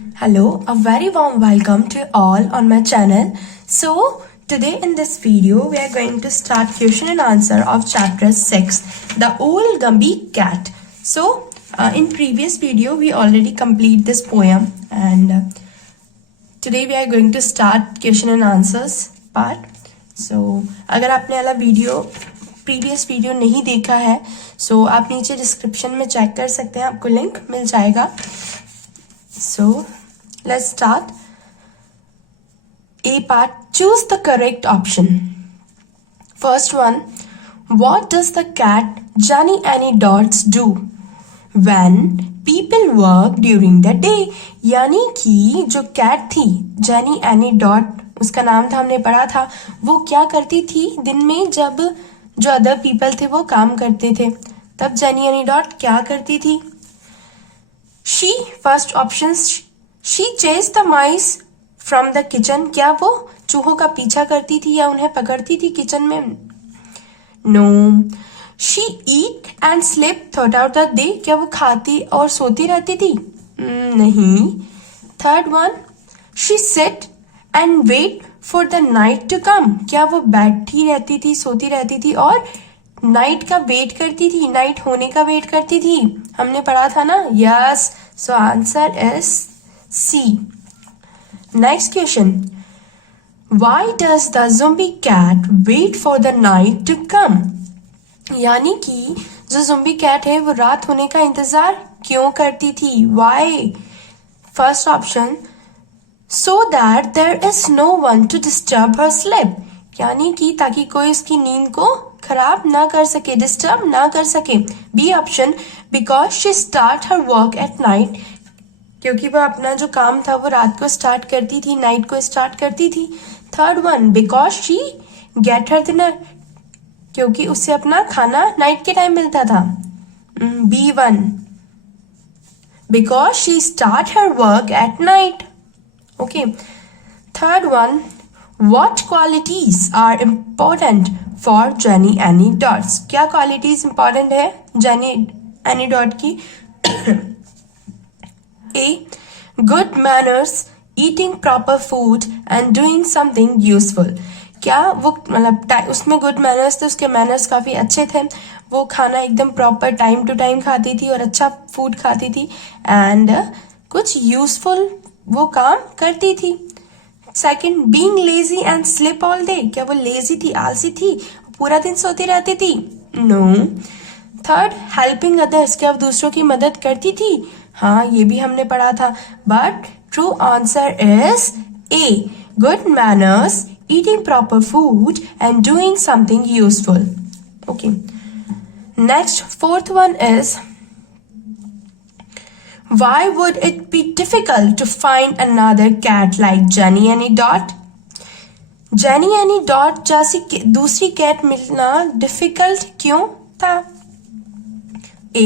Hello, a very warm welcome to all on my channel. So, today in this video, we are going to start question and answer of chapter 6, The Old Gumby Cat. So, in previous video, we already complete this poem and today we are going to start question and answers part. So, अगर आपने वाला video previous video नहीं देखा है सो आप नीचे description में check कर सकते हैं, आपको लिंक मिल जाएगा. So, let's start. A part, choose the correct option. First one, what does the cat Jenny Annie Dots do when people work during the day? यानी कि जो कैट थी जेनी एनी डॉट, उसका नाम था, हमने पढ़ा था, वो क्या करती थी दिन में जब जो अदर पीपल थे वो काम करते थे, तब जेनी एनी डॉट क्या करती थी? She, first option, she chase the mice from the kitchen. क्या वो चूहों का पीछा करती थी या उन्हें पकड़ती थी किचन में? No. She eat and sleep throughout the day. क्या वो खाती और सोती रहती थी? नहीं. Third one, she sit and wait for the night to come. क्या वो बैठी रहती थी, सोती रहती थी और नाइट का वेट करती थी, नाइट होने का वेट करती थी? हमने पढ़ा था ना. Yes. So answer is C. Next question, why does the zombie cat wait for the night to come? यानी कि जो ज़ॉम्बी कैट है वो रात होने का इंतजार क्यों करती थी? Why? First option, so that there is no one to disturb her sleep. यानी कि ताकि कोई उसकी नींद को खराब ना कर सके, डिस्टर्ब ना कर सके. B option, because she start her work at night. क्योंकि वह अपना जो काम था वो रात को स्टार्ट करती थी, नाइट को स्टार्ट करती थी. Third one, because she get her dinner. क्योंकि उससे अपना खाना नाइट के टाइम मिलता था. B one, because she start her work at night. Okay. Third one, what qualities are important for Jenny Annie Dots? क्या qualities important है Jenny Annie Dot की? A, good manners, eating proper food and doing something useful. क्या वो मतलब उसमें good manners थे, उसके manners काफी अच्छे थे, वो खाना एकदम प्रॉपर टाइम टू टाइम खाती थी और अच्छा फूड खाती थी एंड कुछ यूजफुल वो काम करती थी. Second, being lazy and sleep all day. क्या वो लेजी थी, आलसी थी, पूरा दिन सोती रहती थी? नो. Third, helping others. क्या वो दूसरों की मदद करती थी? हाँ, ये भी हमने पढ़ा था. But true answer is a, good manners, eating proper food and doing something useful. Okay. Next, fourth one is, why would it be difficult to find another cat like Jenny Annie Dot? Jenny Annie Dot जैसी दूसरी cat मिलना difficult क्यों था? A,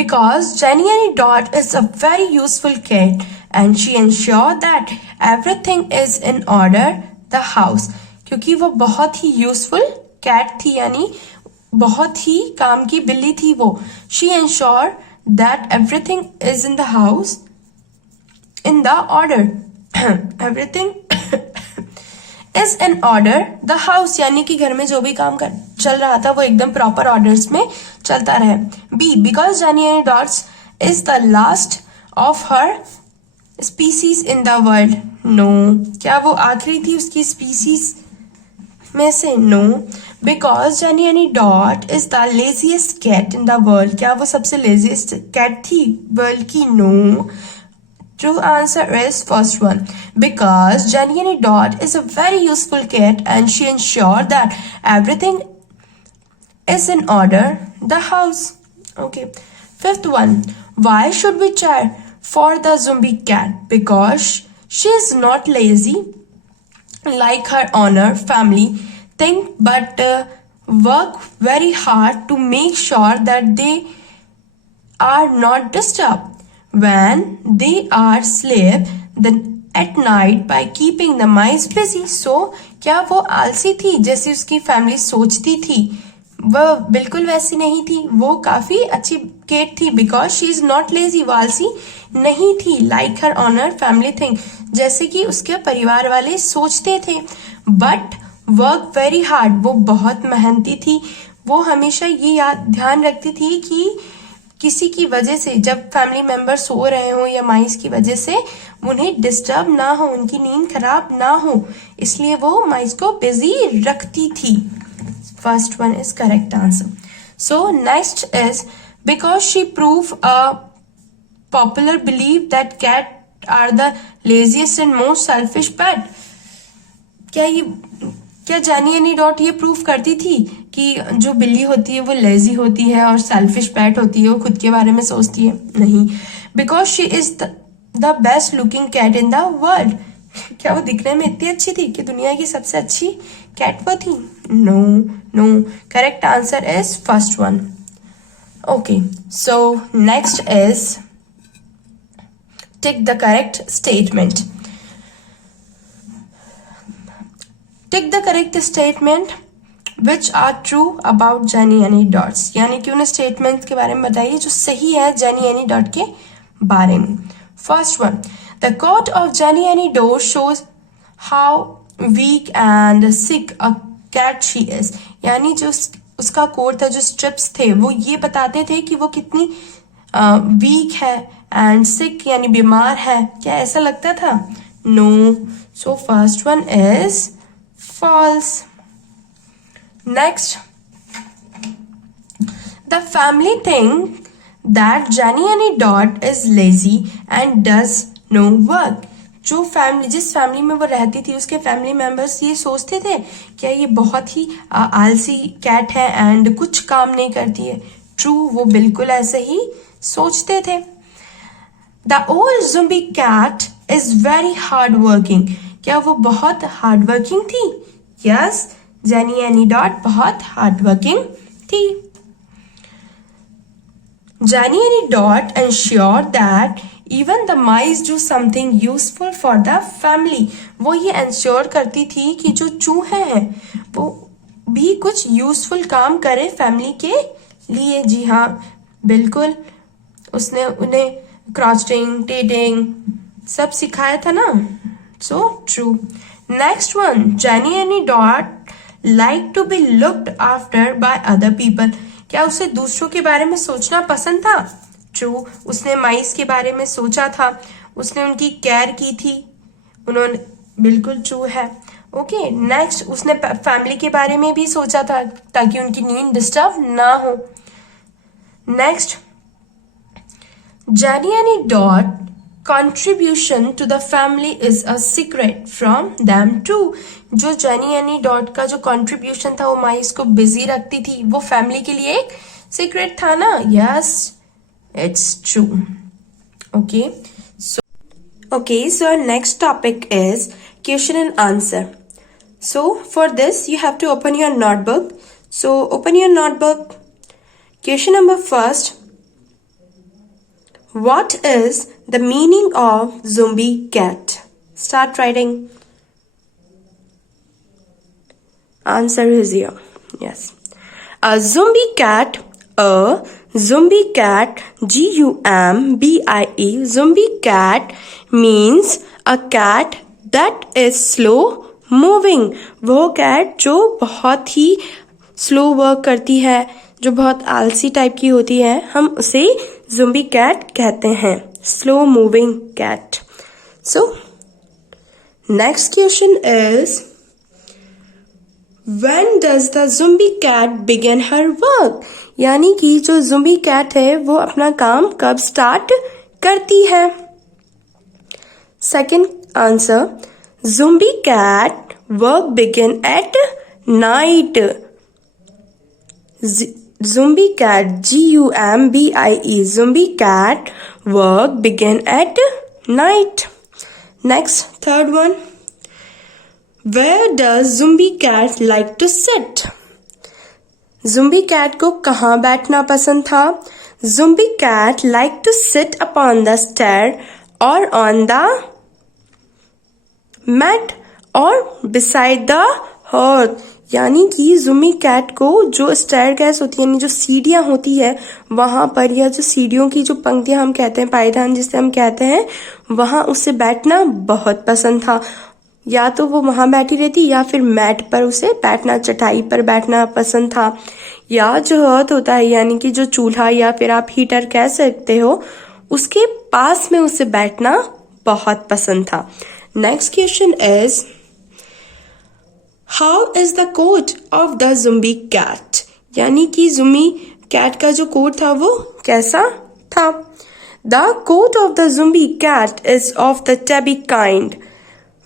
because Jenny Annie Dot is a very useful cat and she ensure that everything is in order the house. क्योंकि वो बहुत ही useful cat थी, यानी बहुत ही काम की बिल्ली थी वो. She ensure that everything is in the house in the order. everything is in order the house. यानी कि घर में जो भी काम चल रहा था वो एकदम प्रॉपर ऑर्डर्स में चलता रहे. B, because Jennyanydots is the last of her species in the world. No. क्या वो आखिरी थी उसकी स्पीसीज में से? No. Because Jennyanydots is the laziest cat in the world. क्या वो सबसे लेजीएस्ट कैट थी वर्ल्ड की? No. True answer is first one, because Jennyanydots is a very useful cat and she ensure that everything is in order the house. Okay. Fifth one, why should we cheer for the zombie cat? Because she is not lazy like her honor family think but work very hard to make sure that they are not disturbed when they are sleep at night by keeping the mice busy. So क्या वो आलसी थी जैसी उसकी family सोचती थी? वो बिल्कुल वैसी नहीं थी, वो काफी अच्छी केट थी. Because she is not lazy, वो आलसी नहीं थी, लाइक हर ऑनर फैमिली थिंग, जैसे कि उसके परिवार वाले सोचते थे। बट वर्क वेरी हार्ड, वो बहुत मेहनती थी। वो हमेशा ये ध्यान रखती थी कि किसी की वजह से, जब फैमिली मेंबर सो रहे हो या माइस की वजह से, उन्हें डिस्टर्ब ना हो, उनकी नींद खराब ना हो, इसलिए वो माइस को बिजी रखती थी। First one is correct answer. So next is because she prove a popular believe that cat are the laziest and most selfish pet. क्या जानी एनी डॉट ये प्रूव करती थी कि जो बिल्ली होती है वो लेजी होती है और सेल्फिश पेट होती है, वो खुद के बारे में सोचती है? नहीं। Because she is the best looking cat in the world. क्या वो दिखने में इतनी अच्छी थी कि दुनिया की सबसे अच्छी कैट वो थी? No no, correct answer is first one. Okay, so next is tick the correct statement. Tick the correct statement which are true about Jennyanydots, यानी कि उन स्टेटमेंट के बारे में बताइए जो सही है जेनी एनी डॉट के बारे में। First one, the coat of Jennyanydots shows how weak and sick a cat she is, यानी जो उसका कोट था, जो स्ट्रिप्स थे, वो ये बताते थे कि वो कितनी वीक है एंड सिक यानी बीमार है। क्या ऐसा लगता था? No. So first one is false. Next, the family think that Jenny Annie Dot is lazy and does no work. जिस फैमिली में वो रहती थी, उसके फैमिली मेंबर्स ये सोचते थे क्या ये बहुत ही आलसी कैट है एंड कुछ काम नहीं करती है। ट्रू, वो बिल्कुल ऐसे ही सोचते थे। The old zombie cat is very hard working. क्या वो बहुत हार्ड वर्किंग थी? यस, जेनी एनी डॉट बहुत हार्ड वर्किंग थी। Jenny any dot ensure that even the mice do something useful for the family. वो ये एंश्योर करती थी कि जो चूहे हैं वो भी कुछ यूजफुल काम करे फैमिली के लिए। जी हाँ, बिल्कुल, उसने उन्हें क्रॉचिंग, टेडिंग सब सिखाया था ना। So true. Next one, Jennyanydots like to be looked after by other people. क्या उसे दूसरों के बारे में सोचना पसंद था? ट्रू, उसने माइस के बारे में सोचा था, उसने उनकी केयर की थी, उन्होंने, बिल्कुल ट्रू है। ओके, नेक्स्ट, उसने फैमिली के बारे में भी सोचा था ताकि उनकी नींद डिस्टर्ब ना हो। Next, jenny any dot contribution to the family is a secret from them too. जो जेनी एनी डॉट का जो कंट्रीब्यूशन था वो माइस को बिजी रखती थी, वो फैमिली के लिए एक सीक्रेट था ना। Yes, it's true. Okay, so next topic is question and answer. So for this you have to open your notebook. So open your notebook. Question number first, what is the meaning of zombie cat? Start writing. Answer is here. Yes. A zombie cat, G-U-M-B-I-E, zombie cat means a cat that is slow moving. वो cat जो बहुत ही slow work करती है, जो बहुत आलसी type की होती है, हम उसे ज़ोंबी कैट कहते हैं, slow moving cat. So next question is, when does the zombie cat begin her work? यानी कि जो ज़ोंबी कैट है वो अपना काम कब स्टार्ट करती है? Second answer, zombie cat work begin at night. Zombie cat, G-U-M-B-I-E, zombie cat work begin at night. Next, third one, where does zombie cat like to sit? Zombie cat को कहाँ बैठना पसंद था? Zombie cat like to sit upon the stair or on the mat or beside the hearth. यानी कि ज़ुम्बी cat को जो staircase होती है, यानी जो सीढ़ियाँ होती है वहाँ पर, या जो सीढ़ियों की जो पंक्तियाँ हम कहते हैं, पायदान जिसे हम कहते हैं, वहाँ उसे बैठना बहुत पसंद था। या तो वो वहाँ बैठी रहती या फिर मैट पर उसे बैठना, चटाई पर बैठना पसंद था। या जो हर्थ होता है यानी कि जो चूल्हा या फिर आप हीटर कह सकते हो, उसके पास में उसे बैठना बहुत पसंद था। Next question is how is the coat of the Gumbie cat, यानी कि ज़ुम्बी कैट का जो कोट था वो कैसा था। The coat of the Gumbie cat is of the tabby kind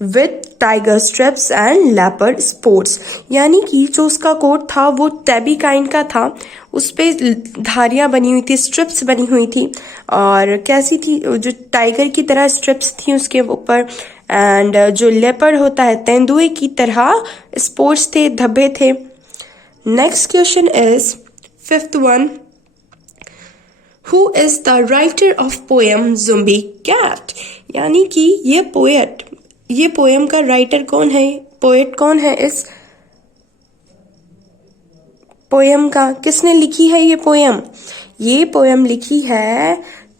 with tiger stripes and leopard sports, यानी कि जो उसका कोट था वो टैबी काइंड का था। उस पे धारियां बनी हुई थी, स्ट्रिप्स बनी हुई थी, और कैसी थी, जो टाइगर की तरह स्ट्रिप्स थी उसके ऊपर, एंड जो लेपर्ड होता है तेंदुए की तरह स्पोर्ट्स थे, धब्बे थे। Next question is fifth one, who is the writer of poem Gumbie cat, यानी कि ये पोएम का राइटर कौन है, पोएट कौन है, इस पोएम का किसने लिखी है ये पोएम। ये पोएम लिखी है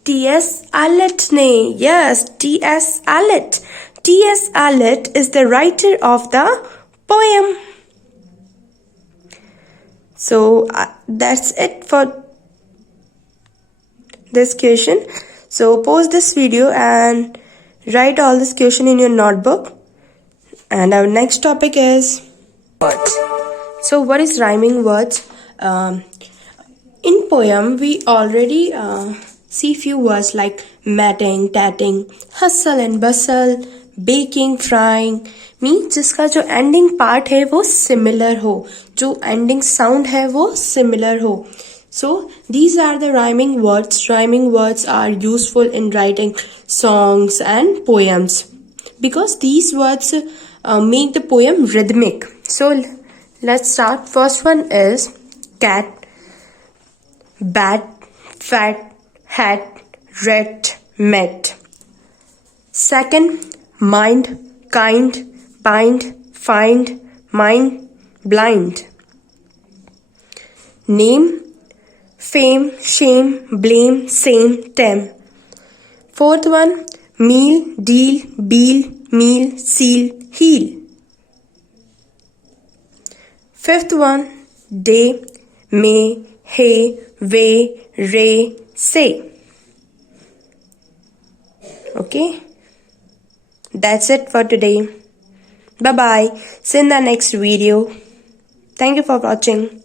टी.एस. एलियट ने। Yes, T S. Eliot. T S. Eliot is the writer of the poem. So that's it for this question. So pause this video and write all this question in your notebook. And our next topic is words. So what is rhyming words? In poem we already see few words like matting, tatting, hustle and bustle, baking, frying, means जिसका जो ending part है वो similar हो, जो ending sound है वो similar हो. So these are the rhyming words. Rhyming words are useful in writing songs and poems because these words make the poem rhythmic. So let's start. First one is cat, bat, fat, hat, rat, met. Second, mind, kind, bind, find, mind, blind. Name, fame, shame, blame, same, tem. Fourth one, meal, deal, beel, meal, seal, heel. Fifth one, day, may, hay, way, ray, say. Okay, that's it for today. Bye bye. See you in the next video. Thank you for watching.